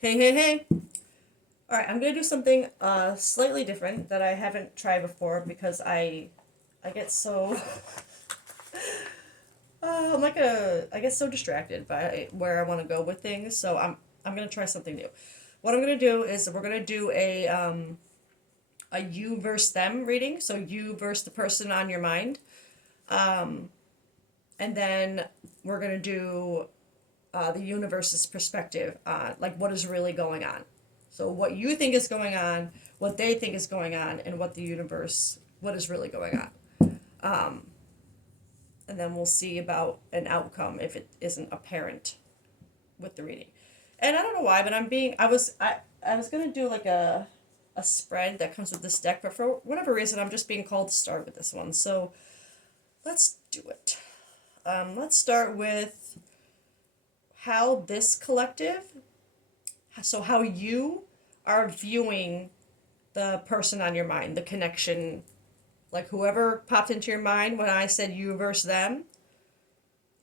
Hey, hey, hey. All right, I'm going to do something slightly different that I haven't tried before because I get so I'm like I get so distracted by where I want to go with things, so I'm going to try something new. What I'm going to do is we're going to do a you versus them reading, so you versus the person on your mind. And then we're going to do the universe's perspective on like what is really going on. So what you think is going on, what they think is going on, and what the universe, what is really going on. And then we'll see about an outcome if it isn't apparent with the reading. And I don't know why, but I was gonna do like a spread that comes with this deck, but for whatever reason, I'm just being called to start with this one. So let's do it. Let's start with how this collective, so how you are viewing the person on your mind, the connection, like whoever popped into your mind when I said you versus them,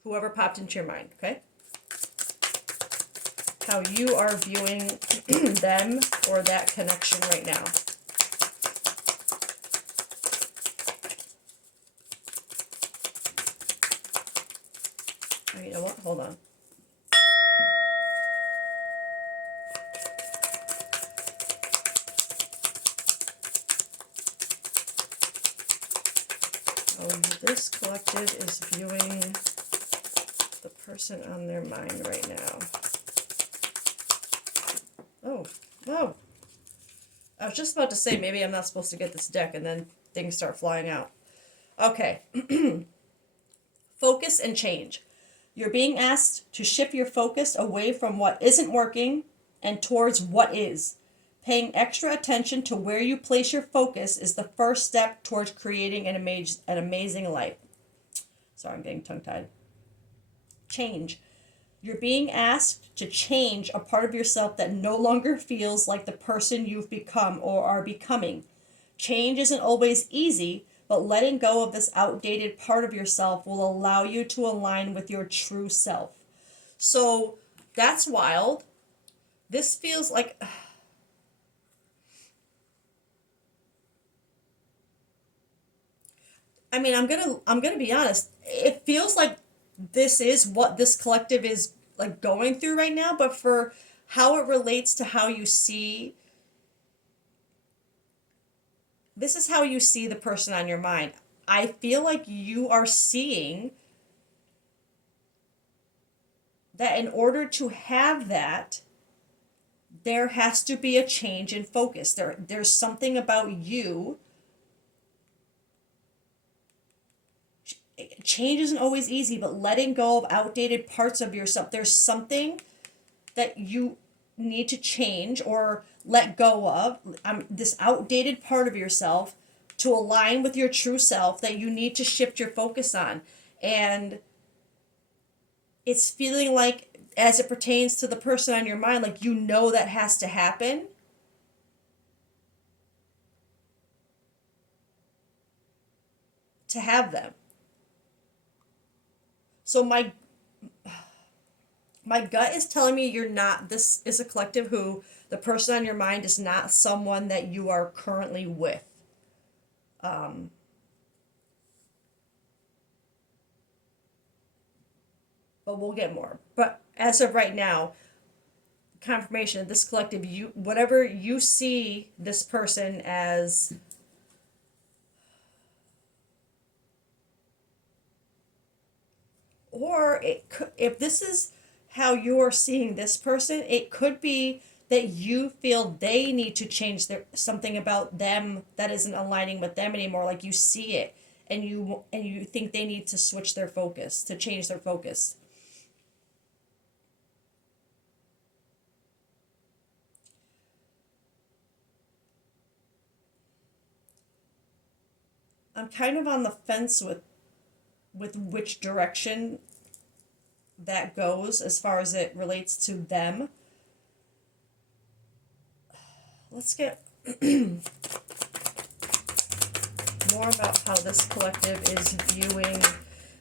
whoever popped into your mind, okay? How you are viewing them or that connection right now. Oh, you know what? Hold on. How this collective is viewing the person on their mind right now. Oh, no. I was just about to say maybe I'm not supposed to get this deck and then things start flying out. Okay. Focus and change. You're being asked to shift your focus away from what isn't working and towards what is. Paying extra attention to where you place your focus is the first step towards creating an amazing life. Sorry, I'm getting tongue tied. Change. You're being asked to change a part of yourself that no longer feels like the person you've become or are becoming. Change isn't always easy, but letting go of this outdated part of yourself will allow you to align with your true self. So that's wild. This feels like I mean, I'm going to be honest. It feels like this is what this collective is like going through right now, but for how it relates to how you see this is how you see the person on your mind. I feel like you are seeing that in order to have that, there has to be a change in focus. There's something about you. Change isn't always easy, but letting go of outdated parts of yourself. There's something that you need to change or let go of. This outdated part of yourself to align with your true self that you need to shift your focus on. And it's feeling like, as it pertains to the person on your mind, like you know that has to happen to have them. So my gut is telling me you're not, this is a collective who the person on your mind is not someone that you are currently with. But we'll get more. But as of right now, confirmation of this collective, you whatever you see this person as, or it could, if this is how you're seeing this person, it could be that you feel they need to change their something about them that isn't aligning with them anymore. Like you see it, and you think they need to switch their focus, to change their focus. I'm kind of on the fence with which direction that goes as far as it relates to them. Let's get more about how this collective is viewing,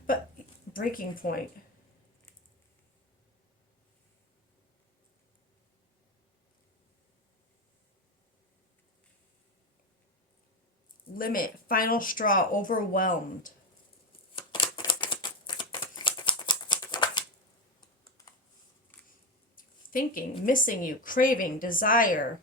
but breaking point. limit, final straw, overwhelmed. Thinking, missing you, craving, desire.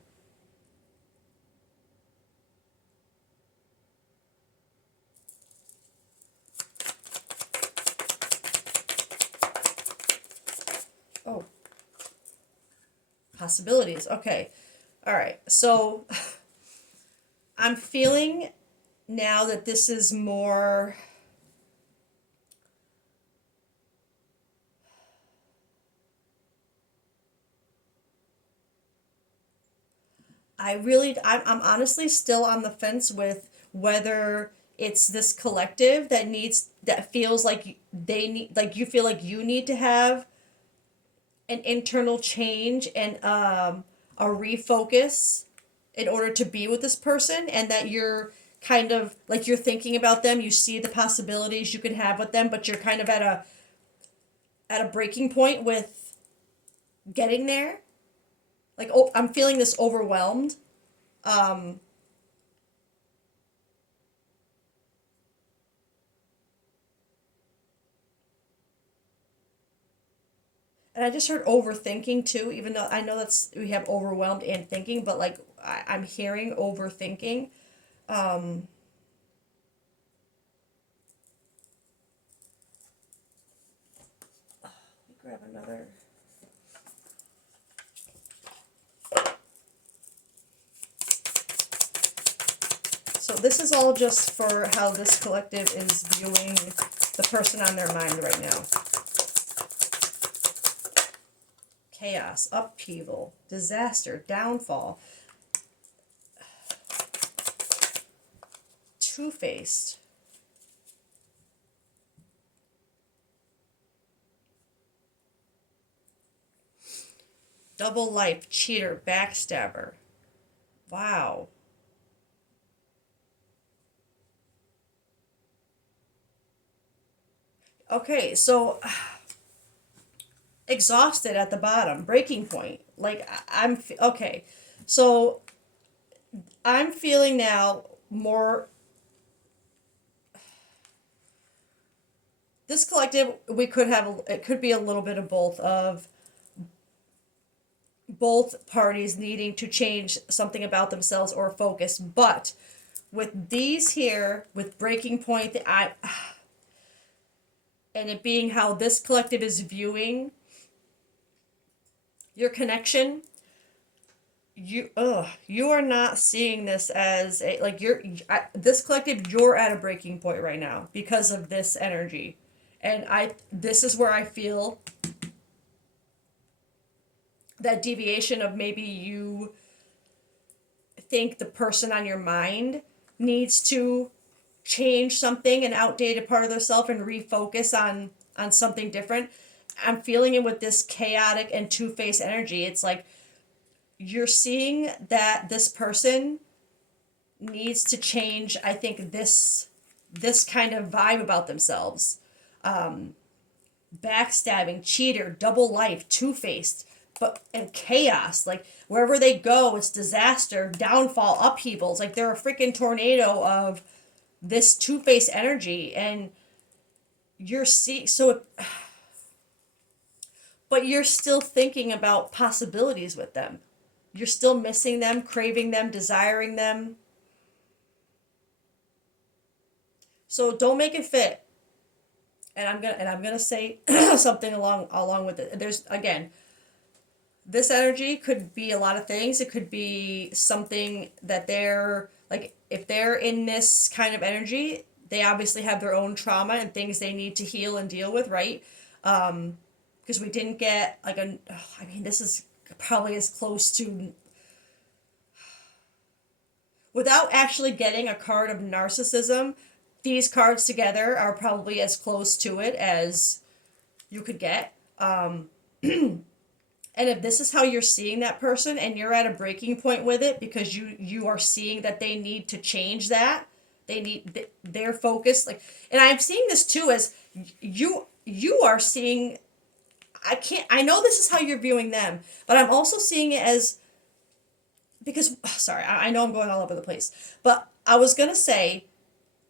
Oh, possibilities. Okay. All right. So I'm feeling now that this is more. I'm honestly still on the fence with whether it's this collective that feels like they need, like you feel like you need to have an internal change and a refocus in order to be with this person, and that you're kind of like you're thinking about them, you see the possibilities you could have with them, but you're kind of at a breaking point with getting there. Like, oh, I'm feeling this overwhelmed. Um, and I just heard overthinking too, even though I know that's we have overwhelmed and thinking, but like I'm hearing overthinking. Um, let me grab another. So this is all just for how this collective is viewing the person on their mind right now. Chaos, upheaval, disaster, downfall, two-faced. Double life, cheater, backstabber. Wow. Okay, so exhausted at the bottom, breaking point. Like okay. So I'm feeling now more this collective we could have it could be a little bit of both parties needing to change something about themselves or focus, but with these here with breaking point I and it being how this collective is viewing your connection, you are not seeing this as a like this collective, you're at a breaking point right now because of this energy, and I this is where I feel that deviation of maybe you think the person on your mind needs to change something, an outdated part of themselves, and refocus on something different. I'm feeling it with this chaotic and two-faced energy. It's like you're seeing that this person needs to change, I think, this kind of vibe about themselves. Backstabbing, cheater, double life, two-faced, but and chaos. Like wherever they go, it's disaster, downfall, upheavals. Like they're a freaking tornado of this two-faced energy, and you're seeing but you're still thinking about possibilities with them. You're still missing them, craving them, desiring them. So don't make it fit. And I'm gonna say something along with it. There's again, this energy could be a lot of things. It could be something that they're like, if they're in this kind of energy, they obviously have their own trauma and things they need to heal and deal with, right? Because we didn't get like I mean, this is probably as close to, without actually getting a card of narcissism, these cards together are probably as close to it as you could get. And if this is how you're seeing that person and you're at a breaking point with it because you are seeing that they need to change that, they need their focus, like, and I'm seeing this too as you are seeing, I know this is how you're viewing them, but I'm also seeing it as because sorry, I know I'm going all over the place, but I was gonna say,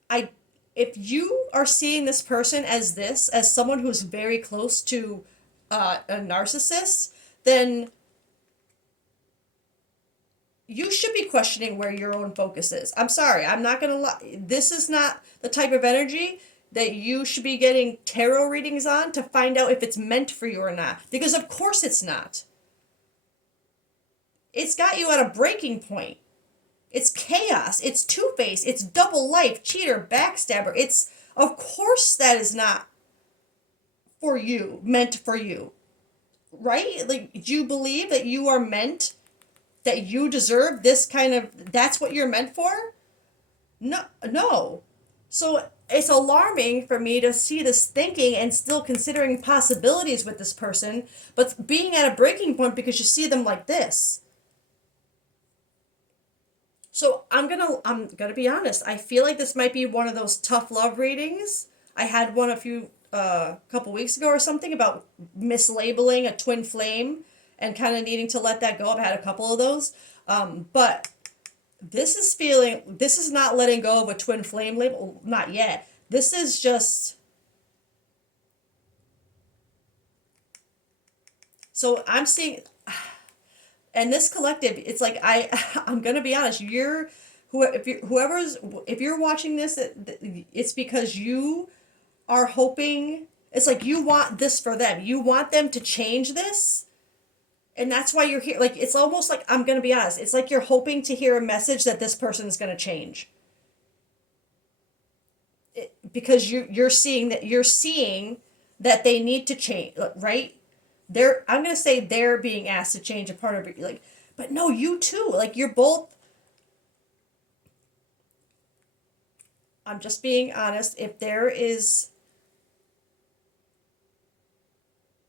I if you are seeing this person as this, as someone who's very close to a narcissist, then you should be questioning where your own focus is. I'm sorry, I'm not gonna lie. This is not the type of energy that you should be getting tarot readings on to find out if it's meant for you or not. Because of course it's not. It's got you at a breaking point. It's chaos. It's two-faced. It's double life, cheater, backstabber. It's, of course, that is not for you, meant for you, right? Like, do you believe that you are meant, that you deserve this kind of, that's what you're meant for? No, no. So it's alarming for me to see this thinking and still considering possibilities with this person, but being at a breaking point because you see them like this. So I'm gonna be honest. I feel like this might be one of those tough love readings. I had one a few couple weeks ago or something about mislabeling a twin flame and kind of needing to let that go. I've had a couple of those. But this is not letting go of a twin flame label, not yet. This is just, so I'm seeing, and this collective, it's like I'm gonna be honest. If you're watching this, it's because you are hoping. It's like you want this for them. You want them to change this, and that's why you're here. Like, it's almost like, I'm gonna be honest. It's like you're hoping to hear a message that this person is gonna change. Because you're seeing that they need to change, right? I'm gonna say they're being asked to change a part of it, like, but no, you too. Like, you're both. I'm just being honest.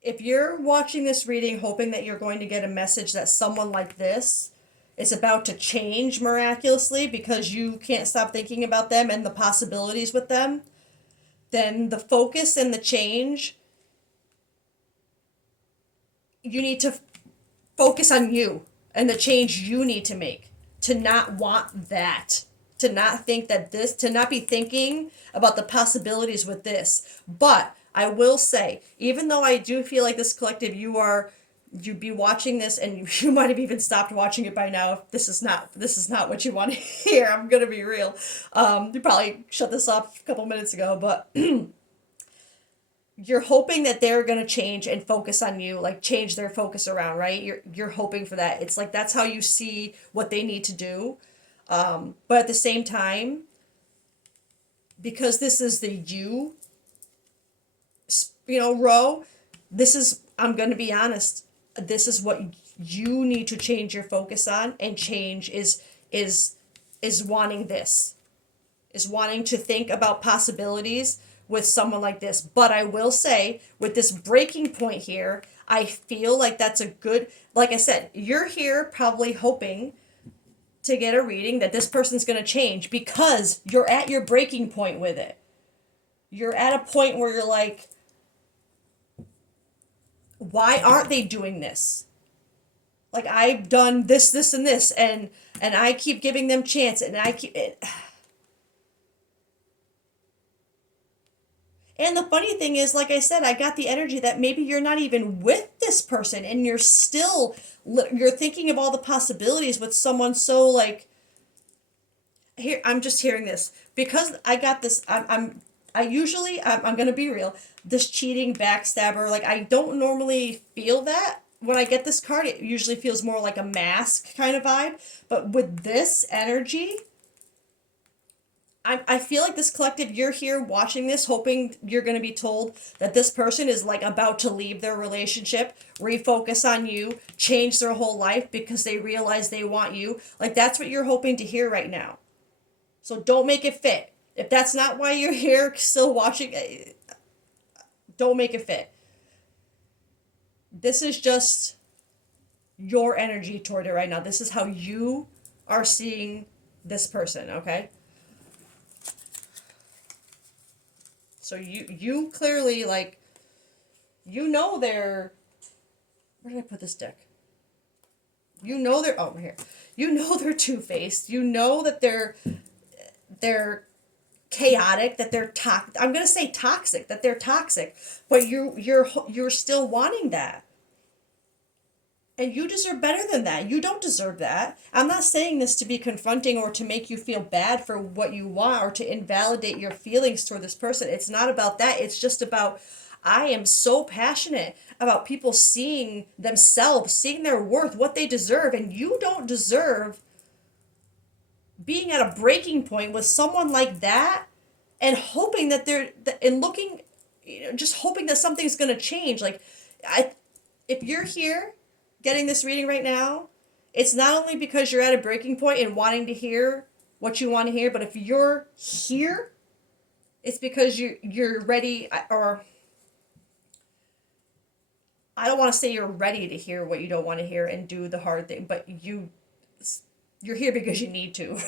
If you're watching this reading hoping that you're going to get a message that someone like this is about to change miraculously because you can't stop thinking about them and the possibilities with them, then the focus and the change, you need to focus on you and the change you need to make, to not want that, to not think that this, to not be thinking about the possibilities with this. But I will say, even though I do feel like this collective, you'd be watching this and you might have even stopped watching it by now if this is not what you want to hear. I'm gonna be real. You probably shut this off a couple minutes ago, but you're hoping that they're going to change and focus on you, like change their focus around, right? You're hoping for that. It's like that's how you see what they need to do. But at the same time, because this is the row, this is, I'm going to be honest, this is what you need to change your focus on, and change is wanting this, is wanting to think about possibilities with someone like this. But I will say, with this breaking point here, I feel like that's a good, like I said, you're here probably hoping to get a reading that this person's going to change because you're at your breaking point with it. You're at a point where you're like, why aren't they doing this? Like, I've done this, and this, and I keep giving them chance, and I keep it. And the funny thing is, like I said, I got the energy that maybe you're not even with this person and you're thinking of all the possibilities with someone so, like, here, I'm just hearing this because I got this. I'm going to be real. This cheating backstabber, like, I don't normally feel that. When I get this card, it usually feels more like a mask kind of vibe. But with this energy, I feel like this collective, you're here watching this, hoping you're going to be told that this person is like about to leave their relationship, refocus on you, change their whole life because they realize they want you. Like, that's what you're hoping to hear right now. So don't make it fit. If that's not why you're here still watching, don't make it fit. This is just your energy toward it right now. This is how you are seeing this person, okay? So you clearly, like, they're, where did I put this deck? You know they're oh here. You know they're two-faced. You know that they're chaotic, that they're I'm going to say toxic, that they're toxic, but you're still wanting that. And you deserve better than that. You don't deserve that. I'm not saying this to be confronting or to make you feel bad for what you want or to invalidate your feelings toward this person. It's not about that. It's just about I am so passionate about people seeing themselves, seeing their worth, what they deserve, and you don't deserve being at a breaking point with someone like that and hoping that and looking, just hoping that something's going to change. Like I if you're here getting this reading right now, it's not only because you're at a breaking point and wanting to hear what you want to hear, but if you're here, it's because you're ready, or I don't want to say you're ready to hear what you don't want to hear and do the hard thing, but you're here because you need to.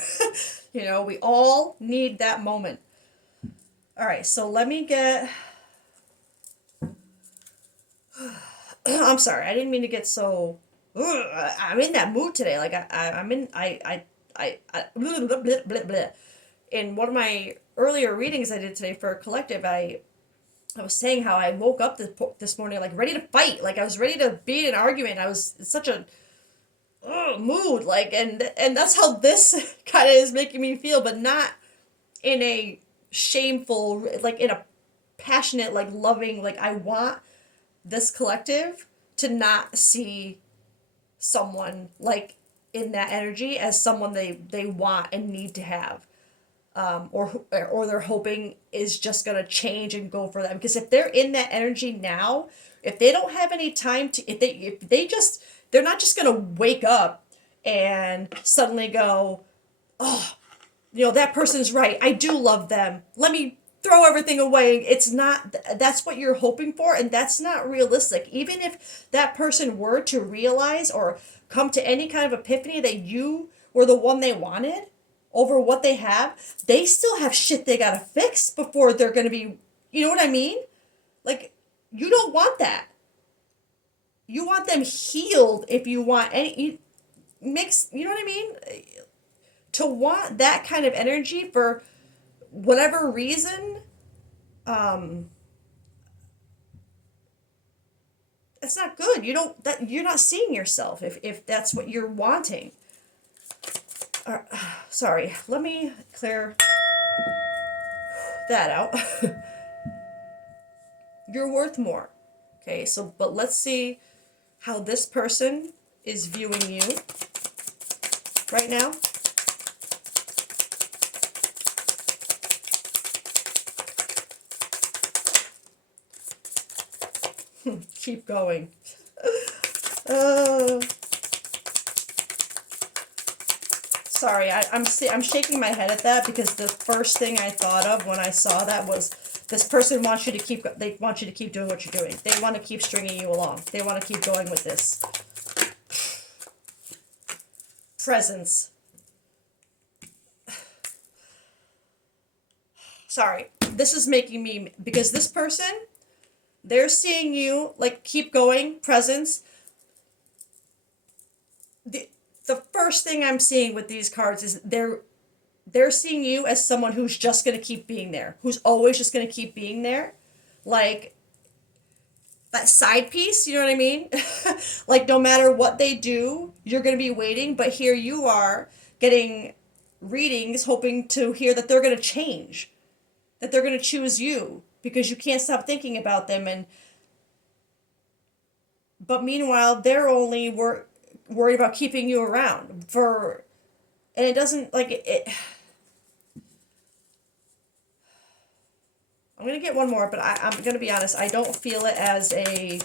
We all need that moment. All right, so let me get I'm sorry, I didn't mean to get so. I'm in that mood today. Like I'm in. Blah, blah, blah, blah, blah. In one of my earlier readings I did today for a collective, I was saying how I woke up this morning like ready to fight. Like I was ready to be in an argument. I was in such a mood. Like and that's how this kind of is making me feel, but not in a shameful, like in a passionate, like loving. Like I want this collective to not see someone like in that energy as someone they want and need to have, or they're hoping is just gonna change and go for them. Because if they're in that energy now, if they don't have any time to, they're not just gonna wake up and suddenly go, oh, that person's right. I do love them. Let me throw everything away. It's not, that's what you're hoping for, and that's not realistic. Even if that person were to realize or come to any kind of epiphany that you were the one they wanted over what they have, they still have shit they gotta fix before they're gonna be, you know what I mean? Like, you don't want that. You want them healed if you want any, mix, you know what I mean? To want that kind of energy for whatever reason, that's not good. You're not seeing yourself if that's what you're wanting. Sorry, let me clear that out. You're worth more. Okay, so but let's see how this person is viewing you right now. Keep going. uh, Sorry, I'm shaking my head at that because the first thing I thought of when I saw that was this person wants you to keep. They want you to keep doing what you're doing. They want to keep stringing you along. They want to keep going with this. Presence. Sorry, this is making me, because this person, they're seeing you like keep going. Presence. The first thing I'm seeing with these cards is they're seeing you as someone who's just going to keep being there, who's always just going to keep being there. Like that side piece, you know what I mean? Like no matter what they do, you're going to be waiting, but here you are getting readings hoping to hear that they're going to change, that they're going to choose you because you can't stop thinking about them. But meanwhile, they're only worried about keeping you around and it doesn't like it. I'm gonna get one more, but I'm gonna be honest. I don't feel it as a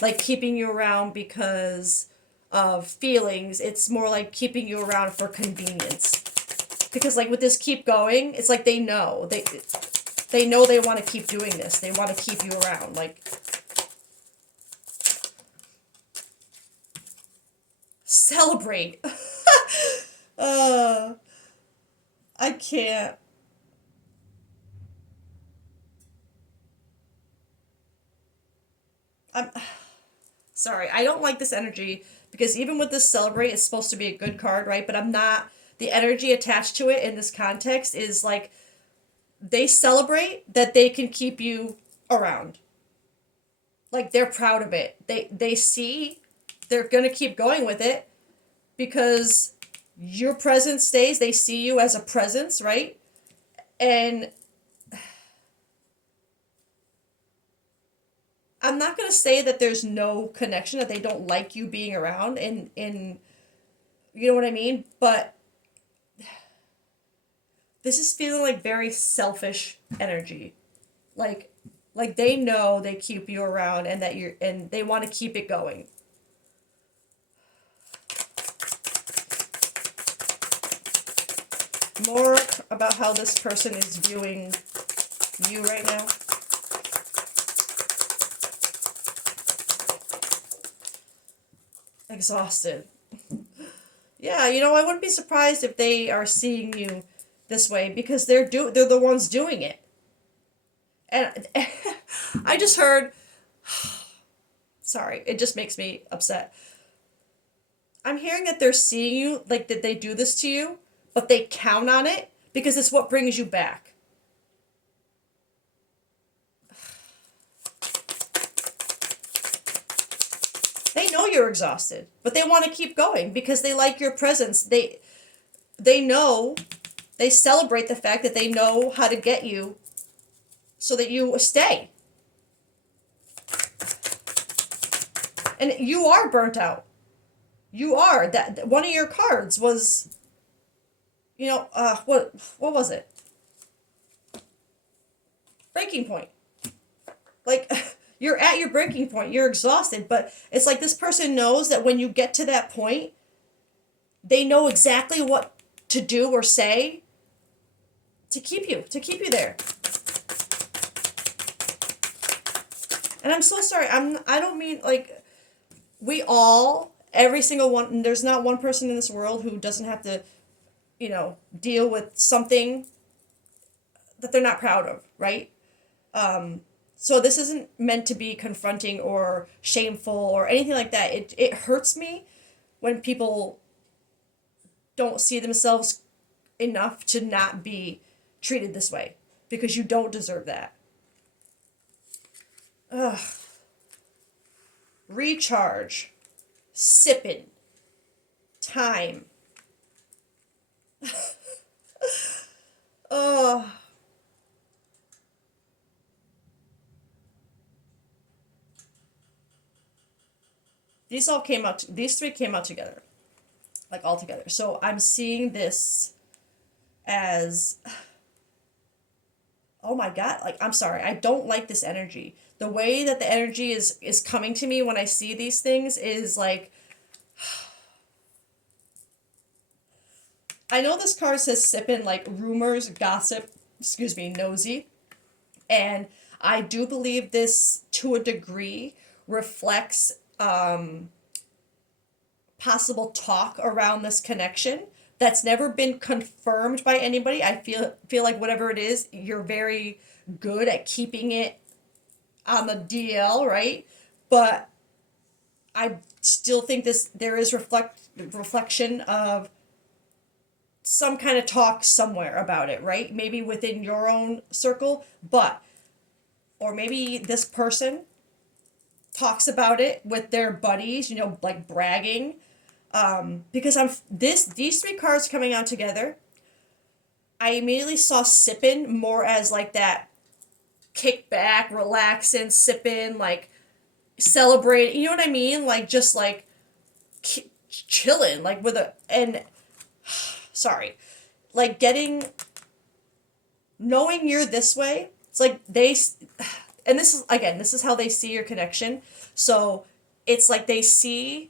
like keeping you around because of feelings. It's more like keeping you around for convenience. Because like with this keep going, it's like they know they want to keep doing this. They want to keep you around. Like celebrate. uh, I can't. I'm sorry. I don't like this energy because even with this celebrate, it's supposed to be a good card, right? But I'm not, the energy attached to it in this context is like they celebrate that they can keep you around. Like they're proud of it. They see they're going to keep going with it because your presence stays. They see you as a presence, right? And I'm not going to say that there's no connection, that they don't like you being around, and you know what I mean? But this is feeling like very selfish energy. Like like they know they keep you around and that you're, and they want to keep it going. More about how this person is viewing you right now. Exhausted. Yeah, you know, I wouldn't be surprised if they are seeing you this way because they're the ones doing it. And I just heard, sorry, it just makes me upset. I'm hearing that they're seeing you, like that they do this to you, but they count on it because it's what brings you back. They know you're exhausted, but they want to keep going because they like your presence. They know, they celebrate the fact that they know how to get you so that you stay. And you are burnt out. You are. That one of your cards was, you know, what was it? Breaking point. Like you're at your breaking point. You're exhausted, but it's like this person knows that when you get to that point, they know exactly what to do or say to keep you there. And I'm so sorry. I don't mean like we all, every single one, there's not one person in this world who doesn't have to, you know, deal with something that they're not proud of, right? So this isn't meant to be confronting or shameful or anything like that. It hurts me when people don't see themselves enough to not be treated this way because you don't deserve that. Ugh. Recharge. Sipping. Time. Oh. These three came out together. Like all together. So I'm seeing this as, oh my God, like I'm sorry, I don't like this energy. The way that the energy is coming to me when I see these things is like, I know this card says sipping, like rumors, gossip, excuse me, nosy. And I do believe this to a degree reflects possible talk around this connection that's never been confirmed by anybody. I feel like whatever it is, you're very good at keeping it on the DL, right? But I still think there is reflection of some kind of talk somewhere about it, right? Maybe within your own circle, but or maybe this person talks about it with their buddies, you know, like bragging. Because these three cards coming out together, I immediately saw sipping more as like that kick back, relaxing, sipping, like celebrating. You know what I mean? Like just like chilling, like with a and sorry, like getting knowing you're this way. It's like and this is again, this is how they see your connection. So it's like they see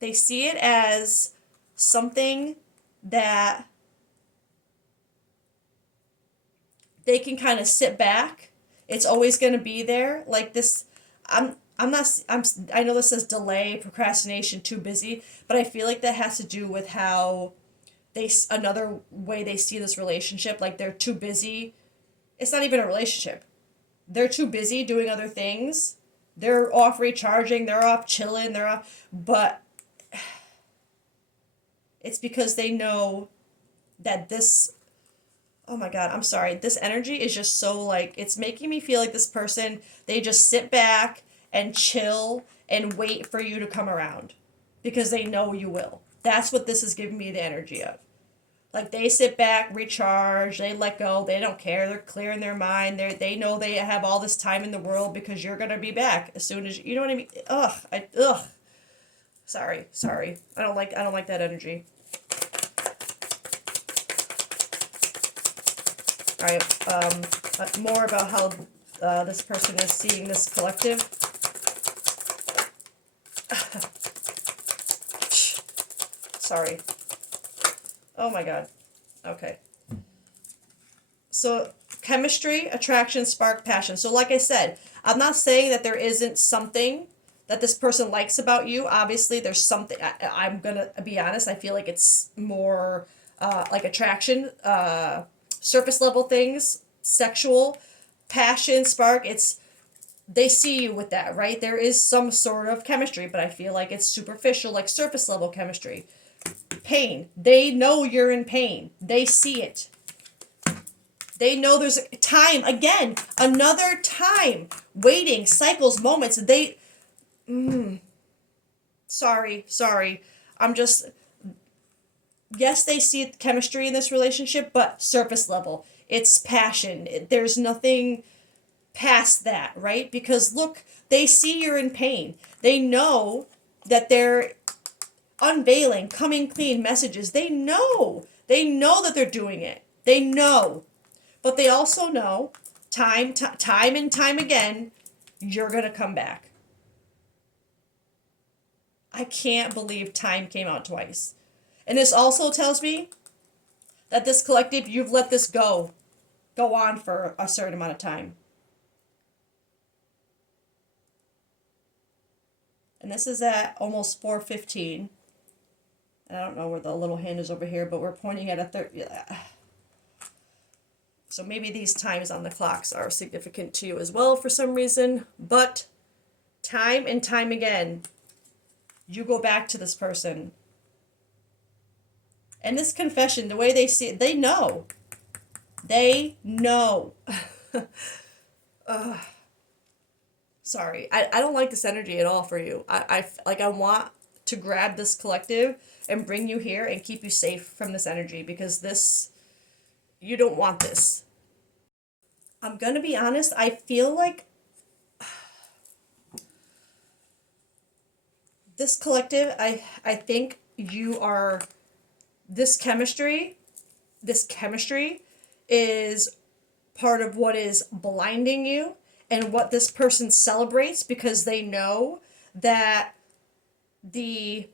it as something that they can kind of sit back. It's always going to be there. Like this, I'm not, I know this says delay, procrastination, too busy, but I feel like that has to do with how another way they see this relationship. Like they're too busy. It's not even a relationship. They're too busy doing other things. They're off recharging. They're off chilling. They're off, but It's because they know that this, oh my God, I'm sorry. This energy is just so like, it's making me feel like this person, they just sit back and chill and wait for you to come around because they know you will. That's what this is giving me the energy of. Like they sit back, recharge, they let go, they don't care, they're clear in their mind, they know they have all this time in the world because you're gonna be back as soon as you know what I mean. Ugh. Sorry. I don't like that energy. All right. More about how this person is seeing this collective. Sorry. Oh my God. Okay. So chemistry, attraction, spark, passion. So like I said, I'm not saying that there isn't something that this person likes about you. Obviously, there's something. I'm gonna be honest. I feel like it's more like attraction, surface level things, sexual, passion, spark. It's they see you with that, right? There is some sort of chemistry, but I feel like it's superficial, like surface level chemistry. Pain. They know you're in pain. They see it. They know there's time again, another time, waiting, cycles, moments. Sorry. I'm just, yes, they see chemistry in this relationship, but surface level. It's passion. There's nothing past that, right? Because look, they see you're in pain. They know that they're unveiling, coming clean messages. They know. They know that they're doing it. They know. But they also know time and time again, you're going to come back. I can't believe time came out twice. And this also tells me that this collective, you've let this go on for a certain amount of time. And this is at almost 4:15. I don't know where the little hand is over here, but we're pointing at a third. So maybe these times on the clocks are significant to you as well for some reason. But time and time again, you go back to this person. And this confession, the way they see it, they know. They know. Sorry. I don't like this energy at all for you. I want to grab this collective and bring you here and keep you safe from this energy because this, you don't want this. I'm going to be honest, I feel like this collective, I think you are, this chemistry is part of what is blinding you and what this person celebrates because they know that the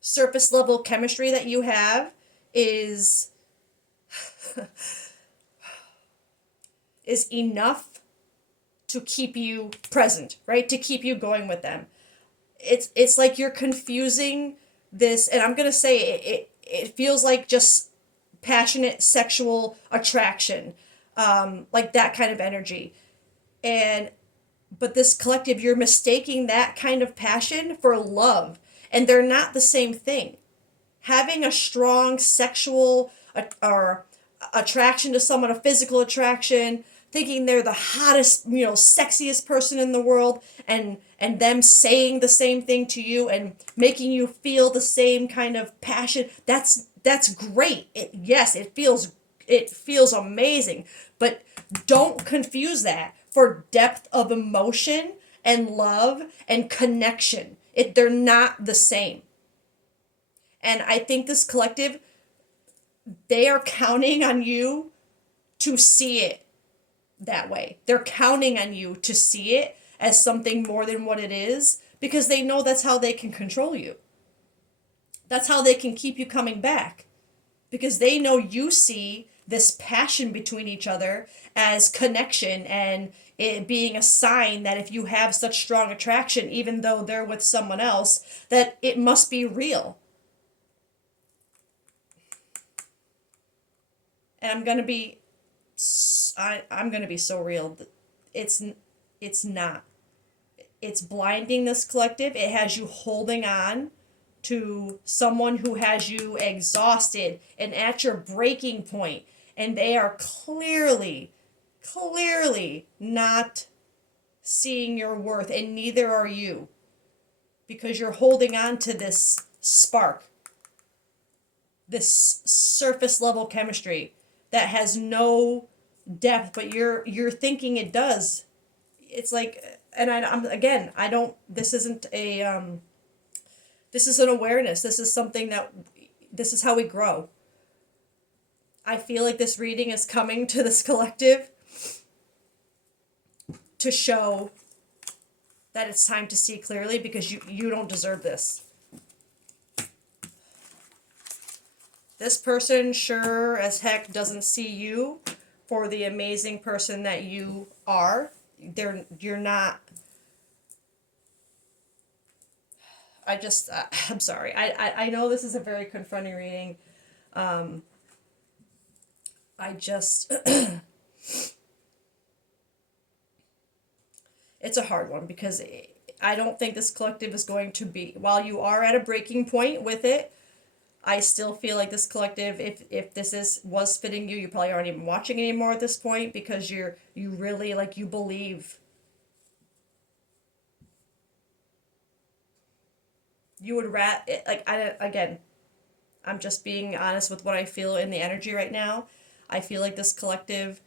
surface level chemistry that you have is is enough to keep you present, right? To keep you going with them. It's like you're confusing this, and I'm gonna say it feels like just passionate sexual attraction, like that kind of energy. And but this collective, you're mistaking that kind of passion for love, and they're not the same thing. Having a strong sexual or attraction to someone, a physical attraction, thinking they're the hottest, sexiest person in the world, and them saying the same thing to you and making you feel the same kind of passion. That's great. Yes, it feels amazing, but don't confuse that for depth of emotion and love and connection. They're not the same. And I think this collective, they are counting on you to see it that way. They're counting on you to see it as something more than what it is because they know that's how they can control you. That's how they can keep you coming back because they know you see this passion between each other as connection and it being a sign that if you have such strong attraction, even though they're with someone else, that it must be real. And I'm gonna be so real. It's it's not. It's blinding this collective. It has you holding on to someone who has you exhausted and at your breaking point, and they are clearly not seeing your worth, and neither are you, because you're holding on to this spark, this surface level chemistry that has no depth, but you're thinking it does. It's like, and I'm again, I don't. This isn't a. This is an awareness. This is something that. This is how we grow. I feel like this reading is coming to this collective to show that it's time to see clearly, because you don't deserve this. This person sure as heck doesn't see you for the amazing person that you are. You're not. I'm sorry. I know this is a very confronting reading. I just it's a hard one, because I don't think this collective is going to be, while you are at a breaking point with it, I still feel like this collective, if this was fitting you, you probably aren't even watching anymore at this point, because you really, like, you believe. You would again, I'm just being honest with what I feel in the energy right now. I feel like this collective,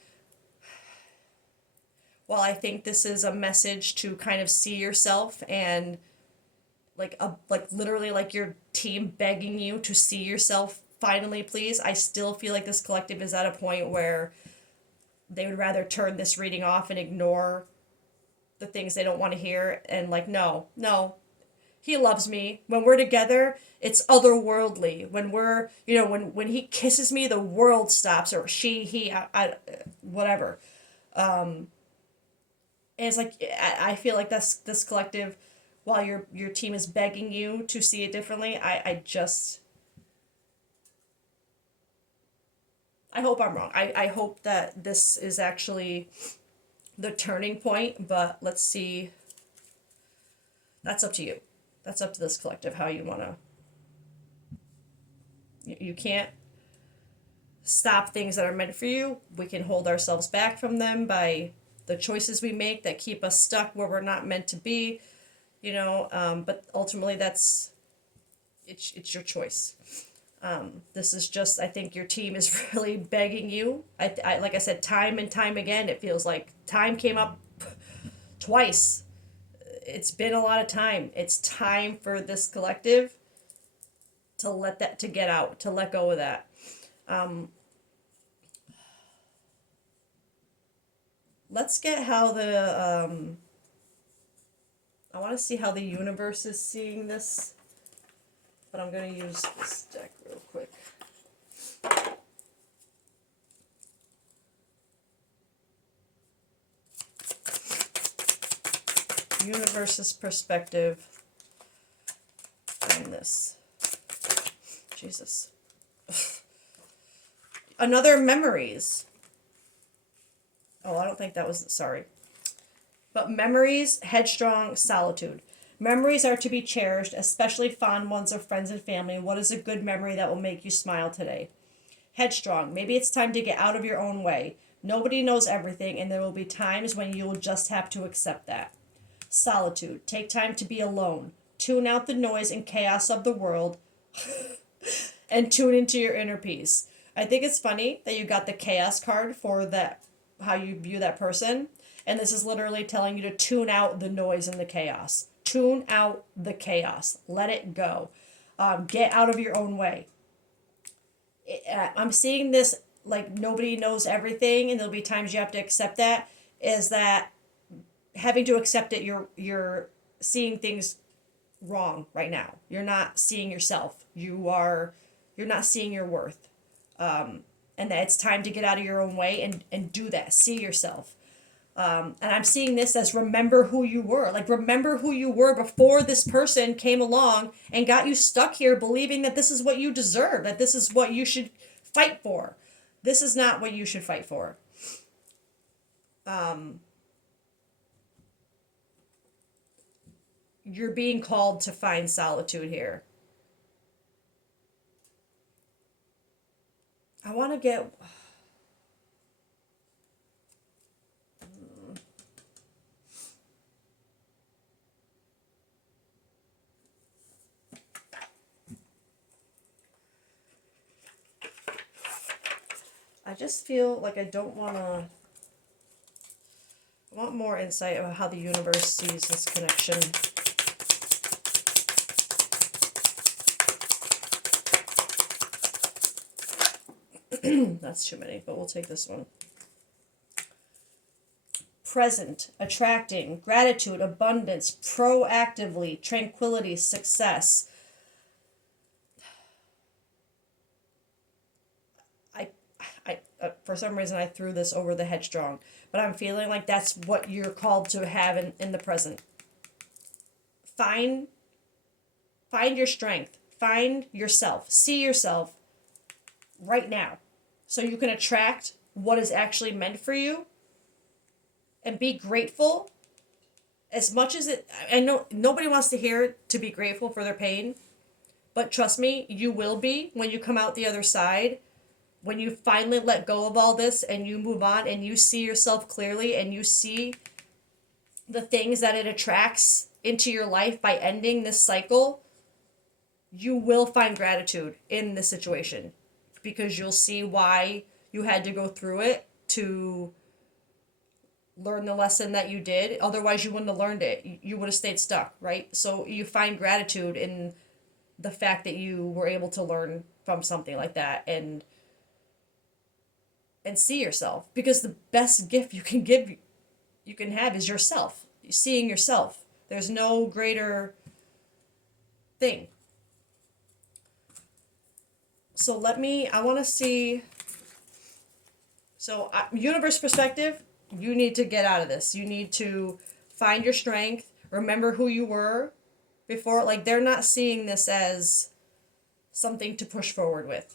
while I think this is a message to kind of see yourself, and like literally like your team begging you to see yourself finally, please, I still feel like this collective is at a point where they would rather turn this reading off and ignore the things they don't want to hear, and like, no, he loves me. When we're together, it's otherworldly. When we're, when he kisses me, the world stops, or whatever. And it's like, I feel like this collective, while your team is begging you to see it differently, I hope I'm wrong. I hope that this is actually the turning point, but let's see. That's up to you. That's up to this collective, how you want to. You can't stop things that are meant for you. We can hold ourselves back from them by the choices we make that keep us stuck where we're not meant to be, but ultimately it's your choice. This is just, I think your team is really begging you. I like I said, time and time again, it feels like time came up twice. It's been a lot of time. It's time for this collective to get out, to let go of that. Let's get how I want to see how the universe is seeing this, but I'm going to use this deck real quick. Universe's perspective on this. Jesus. Another memories. Oh, I don't think that was, sorry. But memories, headstrong, solitude. Memories are to be cherished, especially fond ones of friends and family. What is a good memory that will make you smile today? Headstrong. Maybe it's time to get out of your own way. Nobody knows everything, and there will be times when you will just have to accept that. Solitude. Take time to be alone. Tune out the noise and chaos of the world and tune into your inner peace. I think it's funny that you got the chaos card for that, how you view that person. And this is literally telling you to tune out the noise and the chaos. Tune out the chaos. Let it go. Get out of your own way. I'm seeing this like nobody knows everything, and there'll be times you have to accept that. Is that having to accept it? You're seeing things wrong right now. You're not seeing yourself. You're not seeing your worth. And that it's time to get out of your own way and do that. See yourself. And I'm seeing this as remember who you were. Like, remember who you were before this person came along and got you stuck here believing that this is what you deserve, that this is what you should fight for. This is not what you should fight for. You're being called to find solitude here. I want to get. I just feel like I don't want to. I want more insight about how the universe sees this connection. That's too many, but we'll take this one. Present, attracting, gratitude, abundance, proactively, tranquility, success. For some reason, I threw this over the headstrong, but I'm feeling like that's what you're called to have in the present. Find your strength. Find yourself. See yourself right now, so you can attract what is actually meant for you, and be grateful. As much as I know nobody wants to hear to be grateful for their pain, but trust me, you will be when you come out the other side. When you finally let go of all this and you move on and you see yourself clearly and you see the things that it attracts into your life by ending this cycle, you will find gratitude in this situation, because you'll see why you had to go through it to learn the lesson that you did. Otherwise, you wouldn't have learned it. You would have stayed stuck, right? So you find gratitude in the fact that you were able to learn from something like that, and see yourself, because the best gift you can have is yourself. Seeing yourself. There's no greater thing. So I want to see. So universe perspective, you need to get out of this. You need to find your strength. Remember who you were before. Like, they're not seeing this as something to push forward with.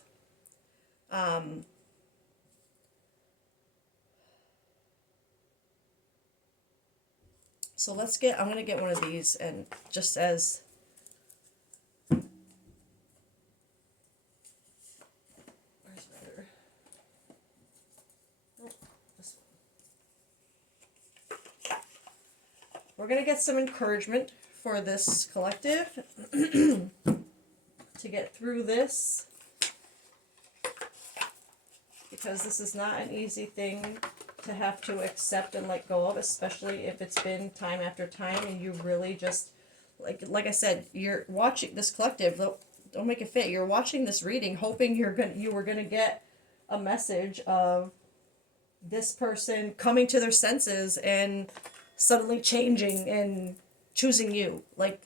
So I'm going to get one of these, and just as, where's my other? Oh, this one. We're going to get some encouragement for this collective to get through this, because this is not an easy thing to have to accept and let go of, especially if it's been time after time and you really just, like I said, you're watching this collective. Don't make it fit. You're watching this reading, hoping you were gonna get a message of this person coming to their senses and suddenly changing and choosing you. Like,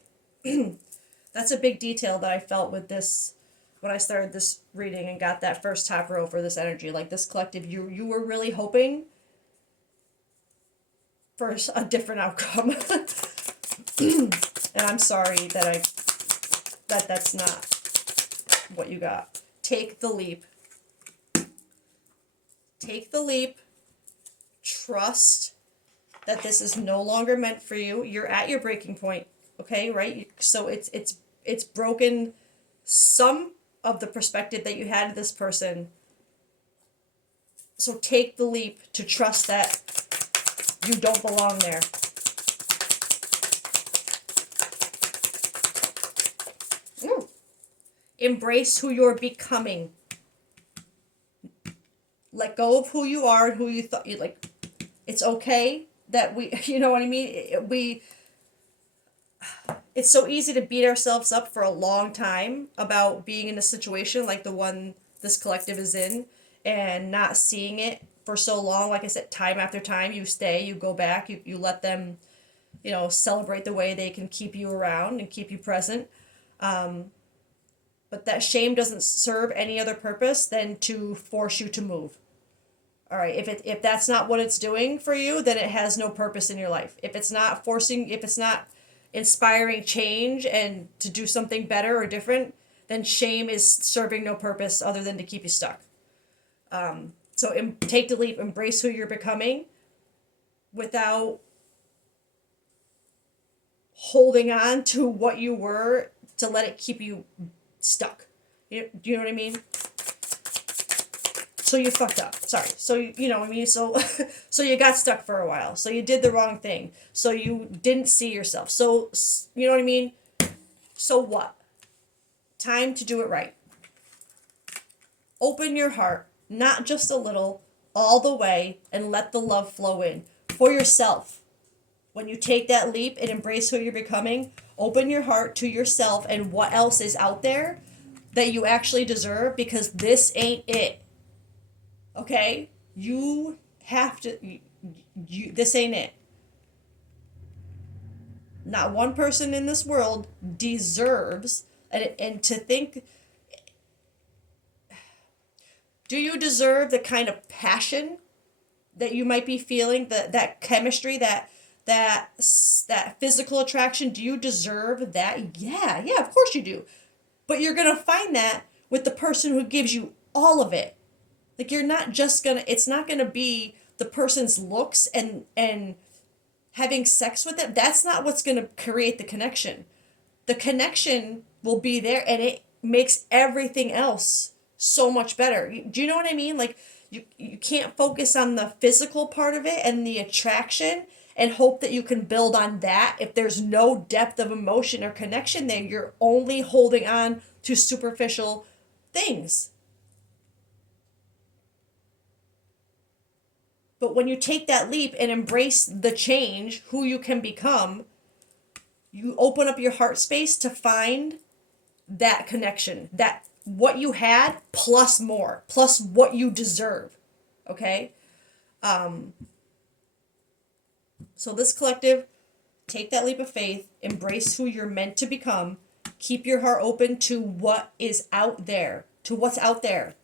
that's a big detail that I felt with this when I started this reading and got that first top row for this energy. Like, this collective, you were really hoping for a different outcome. And I'm sorry that's not what you got. Take the leap. Take the leap. Trust that this is no longer meant for you. You're at your breaking point, okay, right? So it's broken some of the perspective that you had of this person. So take the leap to trust that you don't belong there. Embrace who you're becoming. Let go of who you are and who you thought you like. It's okay that you know what I mean? It's so easy to beat ourselves up for a long time about being in a situation like the one this collective is in, and not seeing it for so long. Like I said, time after time, you stay, you go back, you let them, celebrate the way they can keep you around and keep you present. But that shame doesn't serve any other purpose than to force you to move. All right, if that's not what it's doing for you, then it has no purpose in your life. If it's not inspiring change and to do something better or different, then shame is serving no purpose other than to keep you stuck. So take the leap, embrace who you're becoming without holding on to what you were to let it keep you stuck. Do you know what I mean? so you fucked up. Sorry. So you know what I mean. So so you got stuck for a while. So you did the wrong thing. So you didn't see yourself. So you know what I mean. So what? Time to do it right. Open your heart, not just a little, all the way, and let the love flow in for yourself. When you take that leap and embrace who you're becoming, open your heart to yourself and what else is out there that you actually deserve, because this ain't it. Okay? You have to, this ain't it. Not one person in this world deserves, and to think, do you deserve the kind of passion that you might be feeling, that chemistry, that physical attraction? Do you deserve that? Yeah, of course you do. But you're going to find that with the person who gives you all of it. Like, you're not just going to, it's not going to be the person's looks and having sex with them. That's not what's going to create the connection. The connection will be there, and it makes everything else so much better. Do you know what I mean? Like, you can't focus on the physical part of it and the attraction and hope that you can build on that. If there's no depth of emotion or connection there, you're only holding on to superficial things. But when you take that leap and embrace the change, who you can become, you open up your heart space to find that connection, that what you had plus more, plus what you deserve. Okay? So this collective, take that leap of faith, embrace who you're meant to become, keep your heart open to what is out there, to what's out there.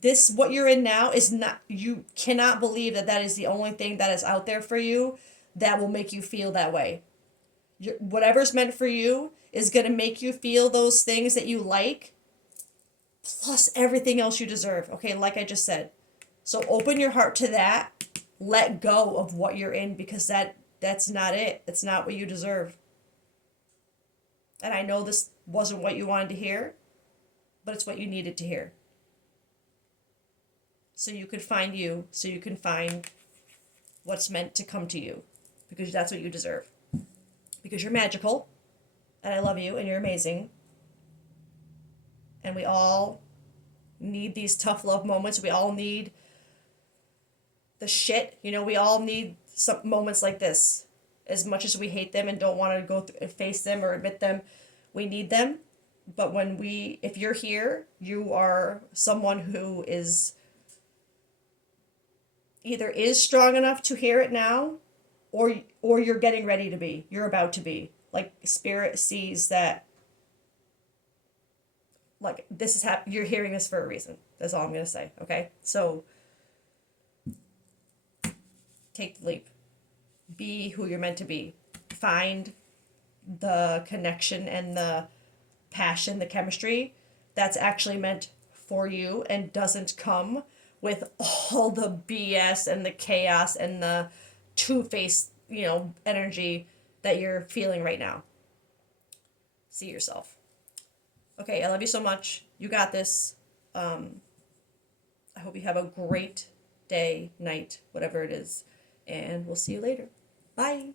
This, what you're in now, is not, you cannot believe that that is the only thing that is out there for you that will make you feel that way. Whatever's meant for you is going to make you feel those things that you like, plus everything else you deserve. Okay, like I just said. So open your heart to that. Let go of what you're in, because that's not it. It's not what you deserve. And I know this wasn't what you wanted to hear, but it's what you needed to hear. So you could find you, so you can find what's meant to come to you, because that's what you deserve. Because you're magical, and I love you, and you're amazing. And we all need these tough love moments. We all need the shit. You know, we all need some moments like this. As much as we hate them and don't want to go through and face them or admit them, we need them. But if you're here, you are someone who is either is strong enough to hear it now, or you're getting ready to be. You're about to be. Like, spirit sees that, like, this is you're hearing this for a reason. That's all I'm going to say, okay? So take the leap. Be who you're meant to be. Find the connection and the passion, the chemistry that's actually meant for you and doesn't come with all the BS and the chaos and the two-faced, energy that you're feeling right now. See yourself. Okay, I love you so much. You got this. I hope you have a great day, night, whatever it is. And we'll see you later. Bye.